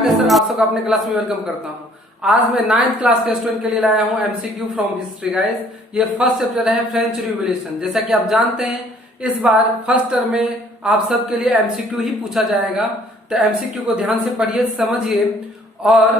Rakesh sir आप सबका अपने क्लास में वेलकम करता हूं। आज मैं 9th क्लास के स्टूडेंट के लिए लाया हूं एमसीक्यू फ्रॉम हिस्ट्री गाइस। ये फर्स्ट चैप्टर है फ्रेंच रिवॉल्यूशन। जैसा कि आप जानते हैं इस बार फर्स्ट टर्म में आप सबके लिए एमसीक्यू ही पूछा जाएगा, तो एमसीक्यू को ध्यान से पढ़िए, समझिए और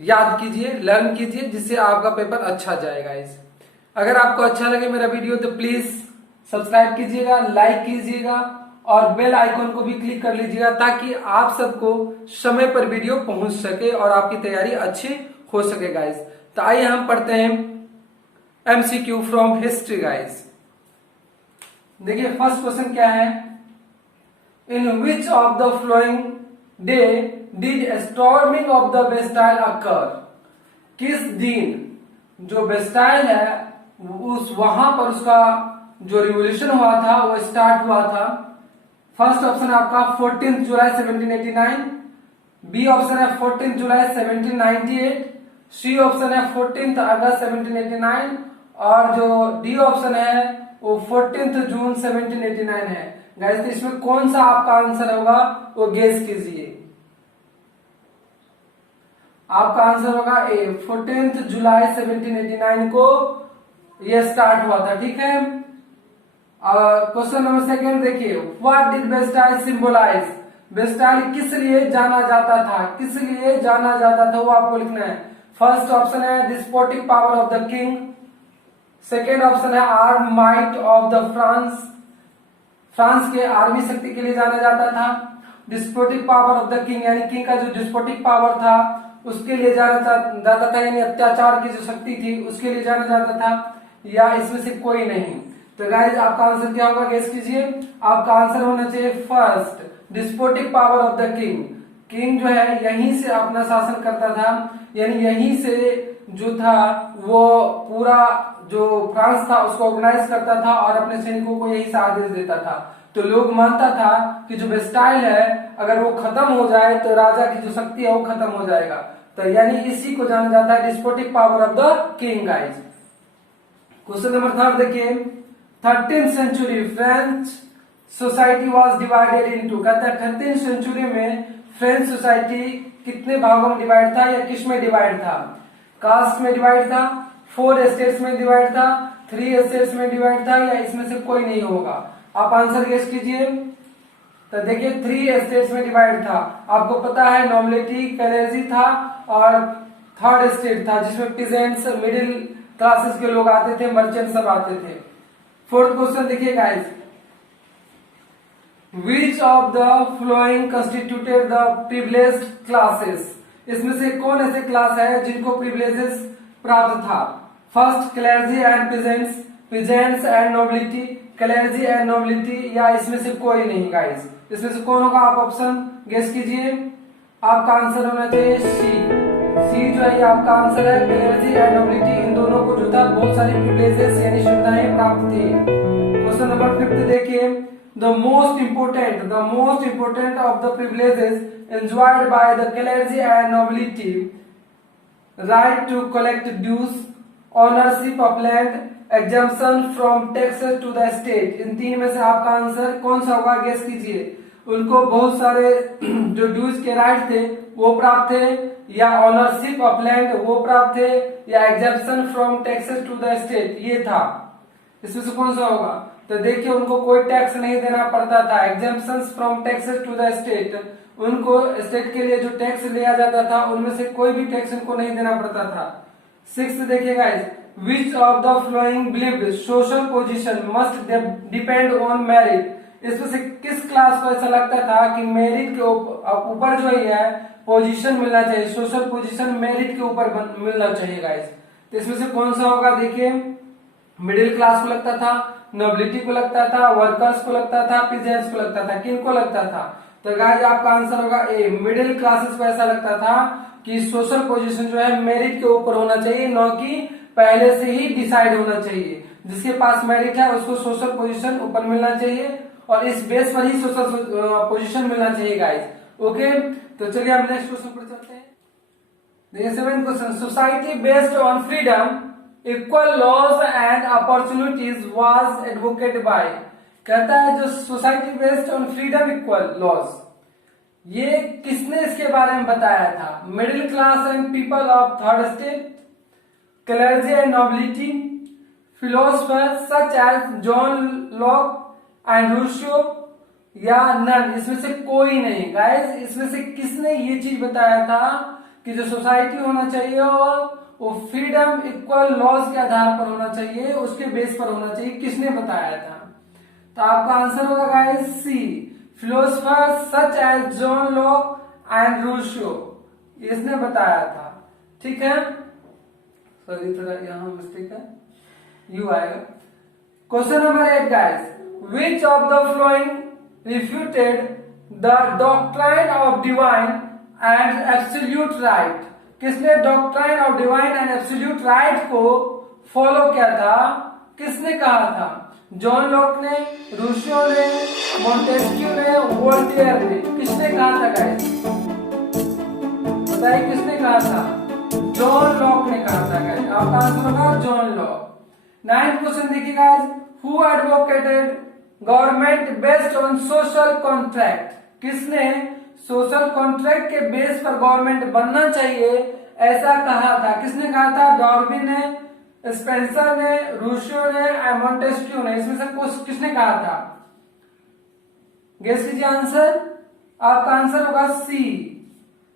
याद कीजिए, लर्न कीजिए, जिससे आपका पेपर अच्छा जाए गाइस। अगर आपको अच्छा लगे मेरा वीडियो तो प्लीज सब्सक्राइब कीजिएगा, लाइक कीजिएगा और बेल आइकन को भी क्लिक कर लीजिएगा ताकि आप सबको समय पर वीडियो पहुंच सके और आपकी तैयारी अच्छी हो सके गाइस। तो आइए हम पढ़ते हैं एमसीक्यू फ्रॉम हिस्ट्री गाइस। देखिए फर्स्ट क्वेश्चन क्या है, in which of the following day did storming of the Bastille occur. किस दिन जो बेस्टाइल है उस वहां पर उसका जो रिवोल्यूशन हुआ था वो स्टार्ट हुआ था। फर्स्ट ऑप्शन आपका 14 जुलाई 1789, बी ऑप्शन है 14 जुलाई 1798, सी ऑप्शन है 14 अगस्त 1789 और जो डी ऑप्शन है वो 14 जून 1789 है। गाइस तो इसमें कौन सा आपका आंसर होगा वो गेस कीजिए। आपका आंसर होगा ए, 14 जुलाई 1789 को ये स्टार्ट हुआ था, ठीक है। क्वेश्चन नंबर सेकंड देखिए, what did Bastille symbolise. Bastille किस लिए जाना जाता था, किस लिए जाना जाता था वो आपको लिखना है। फर्स्ट ऑप्शन है despotic power of the king, second option है arm might of the France, France के आर्मी शक्ति के लिए जाना जाता था। Despotic power of the king यानी किंग का जो डिस्पोटिक पावर था उसके लिए जाना जाता था, यानी अत्याचार की जो शक्ति थी उसके लिए जाना जाता था, या इसमें से कोई नहीं। तो गाइस आपका आंसर क्या होगा गेस कीजिए। आपका आंसर होना चाहिए first despotic power of the king. King जो है यहीं से अपना शासन करता था, यानी यहीं से जो था वो पूरा जो फ्रांस था उसको ऑर्गेनाइज करता था और अपने सैनिकों को यही से आदेश देता था। तो लोग मानता था कि जो बेस्टाइल है अगर वो खत्म हो जाए तो राजा की जो शक्ति है वो खत्म हो जाएगा। तो यानी इसी को जाना जाता है despotic power of the king guys. Question number third देखिए, 13th century French society was divided into. कहता है 13th सेंचुरी में फ्रेंच सोसाइटी कितने भागों में डिवाइड था या किस में डिवाइड था। कास्ट में डिवाइड था, 4 स्टेट्स में डिवाइड था, 3 स्टेट्स में डिवाइड था, या इसमें से कोई नहीं होगा। आप आंसर गेस कीजिए। तो देखिए 3 स्टेट्स में डिवाइड था। आपको पता है नॉमिलिटी क्लेर्जी था और थर्ड स्टेट था जिसमें पीजेंट्स मिडिल क्लासेस के लोग आते थे, मर्चेंट सब आते थे। फोर्थ क्वेश्चन देखिए guys, which of the flowing constituted the privileged classes. इसमें से कौन ऐसे क्लास है जिनको प्रिविलेजेस प्राप्त था। First clergy and peasants, peasants and nobility, clergy and nobility, या इसमें से कोई नहीं गाइस। इसमें से कौन होगा आप ऑप्शन गेस कीजिए। आपका आंसर होना चाहिए सी। सी जो है आपका आंसर है। क्लेर्जी एंड नोबिलिटी इन दोनों को जो था बहुत सारी प्रिविलेजेस यानी सुविधाएं प्राप्त थी। क्वेश्चन नंबर 5 देखिए, the most important of the privileges enjoyed by the clergy and nobility, right to collect dues, ownership of land, exemption from taxes to the state. इन 3 में से आपका आंसर कौन सा होगा गेस कीजिए। उनको बहुत सारे जो ड्यूज के राइट थे वो प्राप्त थे, या ओनरशिप ऑफ लैंड वो प्राप्त थे, या exemption from taxes to the state ये था। इसमें से कौन सा होगा। तो देखिए उनको कोई टैक्स नहीं देना पड़ता था। Exemption from taxes to the state, उनको स्टेट के लिए जो टैक्स लिया जाता था उनमें से कोई भी टैक्स उनको नहीं देना पड़ता था। 6 देखिएगा, विच of the flowing believed social position must depend on merit. इसमें से किस क्लास को ऐसा लगता था कि मेरिट के ऊपर जो है पोजीशन मिलना चाहिए, सोशल पोजीशन मेरिट के ऊपर मिलना चाहिए गाइस। तो इसमें से कौन सा होगा देखिए, मिडिल क्लास को लगता था, नोबिलिटी को लगता था, वर्कर्स को लगता था, पीजेंट्स को लगता था, किन को लगता था। तो गाइस आपका आंसर होगा ए, मिडिल क्लासेस को ऐसा लगता था कि सोशल पोजीशन जो है मेरिट के ऊपर होना चाहिए, न कि पहले से ही डिसाइड होना चाहिए। जिसके पास मेरिट है उसको सोशल पोजीशन ऊपर मिलना चाहिए और इस बेस पर ही सोशल पोजीशन मिलना चाहिए गाइस। ओके, तो चलिए हम नेक्स्ट क्वेश्चन पर चलते हैं। देखिए 7th question, society based on freedom, equal laws and opportunities was advocated by. कहता है जो society based on freedom equal laws, ये किसने इसके बारे में बताया था? Middle class and people of third state, clergy and nobility, philosopher such as John Locke and Rousseau, या नन, इसमें से कोई नहीं। गाइस, इसमें से किसने ये चीज बताया था कि जो सोसाइटी होना चाहिए वो फ्रीडम इक्वल लॉज के आधार पर होना चाहिए, उसके बेस पर होना चाहिए? किसने बताया था? तो आपका आंसर होगा guys C, philosopher such as John Locke and Rousseau, इसने बताया था। ठीक है, सॉरी थोड़ा यहां मिस्टेक है, यू आएगा। Question number 8 guys, which of the flowing refuted the doctrine of divine and absolute right? किसने doctrine of divine and absolute right को फॉलो किया था? किसने कहा था? जॉन लॉक ने, रूसो ने, मोंटेस्क्यू ने, वोल्टेयर ने? किसने कहा था गाइस? बताइए किसने कहा था? जॉन लॉक ने कहा था गाइस। आपका आंसर होगा जॉन लॉक। 9th क्वेश्चन देखिए guys, who advocated government based on social contract? किसने सोशल कॉन्ट्रैक्ट के बेस पर गवर्नमेंट बनना चाहिए ऐसा कहा था? किसने कहा था? डार्विन ने, स्पेंसर ने, रूसो ने, मोंटेस्क्यू ने? इसमें से किसने कहा था? गेस कीजिए आंसर। आपका आंसर होगा सी,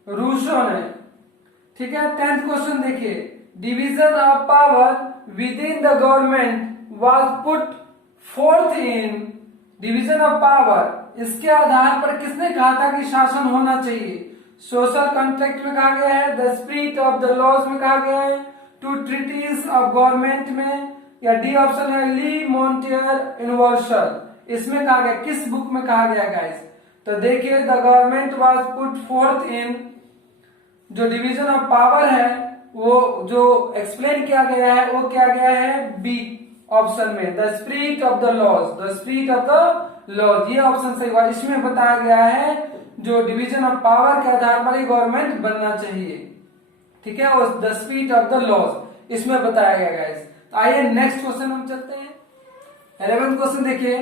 रूसो ने। ठीक है, 10th क्वेश्चन देखिए, division of power with in the government was put forth in, division of power, इसके आधार पर किसने कहा था कि शासन होना चाहिए? सोशल कॉन्ट्रैक्ट में कहा गया है, the spirit of the laws में कहा गया है, टू ट्रीटीज ऑफ गवर्नमेंट में, या डी ऑप्शन है ली मोंटियर यूनिवर्सल, इसमें कहा गया? किस बुक में कहा गया गाइस? तो देखिए, the government was put forth in, जो डिवीजन ऑफ पावर है वो जो एक्सप्लेन किया गया है वो किया गया है बी ऑप्शन में, the spirit of the laws, the spirit of the laws, ये ऑप्शन सही हुआ। इसमें बताया गया है जो डिवीजन ऑफ पावर के आधार पर ही गवर्नमेंट बनना चाहिए। ठीक है, और the spirit of the laws इसमें बताया गया गाइस। तो आइए नेक्स्ट क्वेश्चन हम चलते हैं। 11th क्वेश्चन देखिए,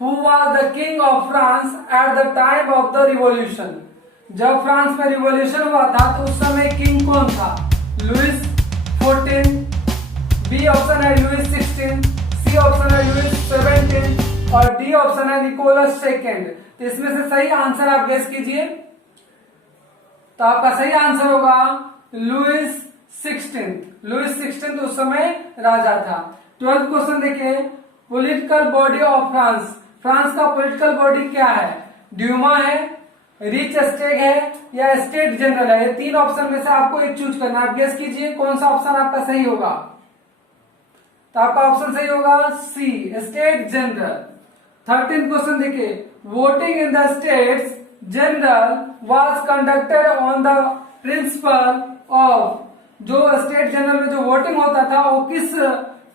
who was the king of France at the time of the revolution? जब फ्रांस में रिवॉल्यूशन हुआ था तो उस समय किंग कौन था? लुइस 14, बी ऑप्शन है लुइस 16, सी ऑप्शन है लुइस 17 और डी ऑप्शन है निकोलस सेकेंड। तो इसमें से सही आंसर आप गेस कीजिए। तो आपका सही आंसर होगा लुइस 16। लुइस 16 उस समय राजा था। 12th क्वेश्चन देखिए, political body of France, France का पॉलिटिकल बॉडी क्या है? ड्यूमा है, रिच स्टेट है, या स्टेट जनरल है? ये 3 ऑप्शन में से आपको एक चूज करना है। आप गेस कीजिए कौन सा ऑप्शन आपका सही होगा। तो आपका ऑप्शन सही होगा सी, स्टेट जनरल। 13th क्वेश्चन देखिए, voting in the states general was conducted on the principle of, जो स्टेट जनरल में जो वोटिंग होता था वो किस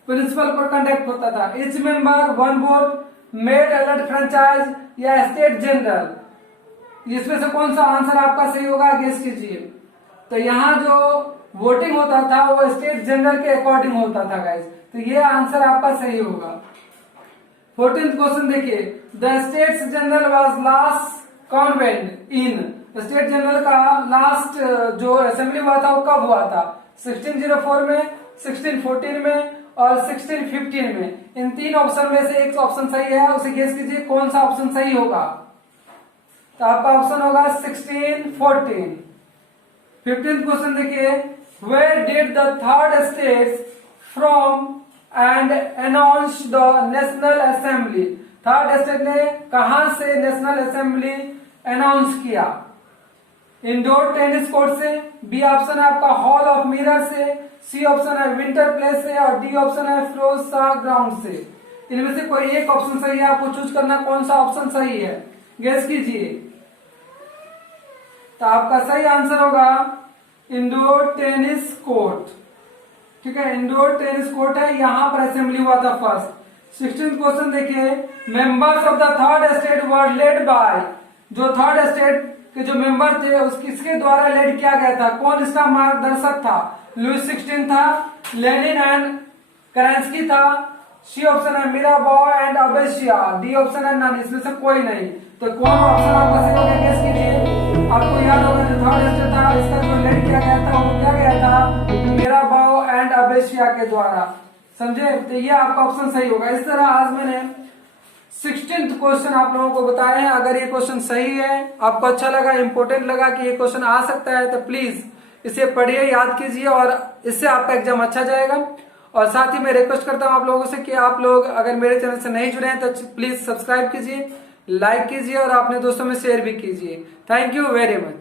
प्रिंसिपल पर कंडक्ट होता था? Etch member, one vote, made alert franchise, या स्टेट जनरल? इसमें से कौन सा आंसर आपका सही होगा, गेस कीजिए। तो यहाँ जो वोटिंग होता था वो स्टेट जनरल के अकॉर्डिंग होता था गाइस, तो ये आंसर आपका सही होगा। 14th क्वेश्चन देखिए, the states general was last convent in, state general का लास्ट जो असेंबली हुआ था वो कब हुआ था? 1604 में, 1614 में और 1615 में। इन 3 ऑप्शन में से एक ऑप्शन सही है, उसे गेस कीजिए कौन सा ऑप्शन सही होगा। तो आपका ऑप्शन होगा 1614। 15th क्वेश्चन देखिए, where did the third states form and announce the national assembly? Third state ने कहां से नेशनल असेंबली अनाउंस किया? इंडोर टेनिस कोर्ट से, बी ऑप्शन है आपका हॉल ऑफ मिरर से, सी ऑप्शन है विंटर प्लेस से और डी ऑप्शन है फिरोज शाह ग्राउंड से। इनमें से कोई एक ऑप्शन सही है, आपको चूज करना कौन सा ऑप्शन सही है, गेस कीजिए। तो आपका सही आंसर होगा इंडोर टेनिस कोर्ट। ठीक है, इंडोर टेनिस कोर्ट है, यहां पर असेंबली हुआ था फर्स्ट। 16th क्वेश्चन देखिए, members of the third state were led by, जो थर्ड स्टेट के जो मेंबर थे उस किसके द्वारा लेड किया गया था? कौन इसका मार्गदर्शक था? लुइस 16 था, लेनिन एंड केरेंस्की था, सी ऑप्शन है मीराबाई एंड अबेसिया, डी ऑप्शन है नन, इसमें से कोई नहीं। तो कौन ऑप्शन आपका सही होगा, गेस कीजिए। आपको याद होगा जो थर्ड स्टेप था इसका जो लेट किया गया था वो क्या गया था, मीराबाई एंड अबेसिया के द्वारा, समझे। तो ये आपका ऑप्शन सही होगा। इस तरह आज मैंने 16th क्वेश्चन आप लोगों को बताए हैं। अगर ये क्वेश्चन सही है, आपको अच्छा लगा, इंपॉर्टेंट लगा कि ये क्वेश्चन आ सकता है, तो प्लीज इसे पढ़िए, याद कीजिए और इससे आपका एग्जाम अच्छा जाएगा। और साथ ही मैं रिक्वेस्ट करता हूं आप लोगों से कि आप लोग अगर मेरे चैनल से नहीं जुड़े हैं तो प्लीज सब्सक्राइब कीजिए, लाइक कीजिए और अपने दोस्तों में शेयर भी कीजिए। Thank you very much.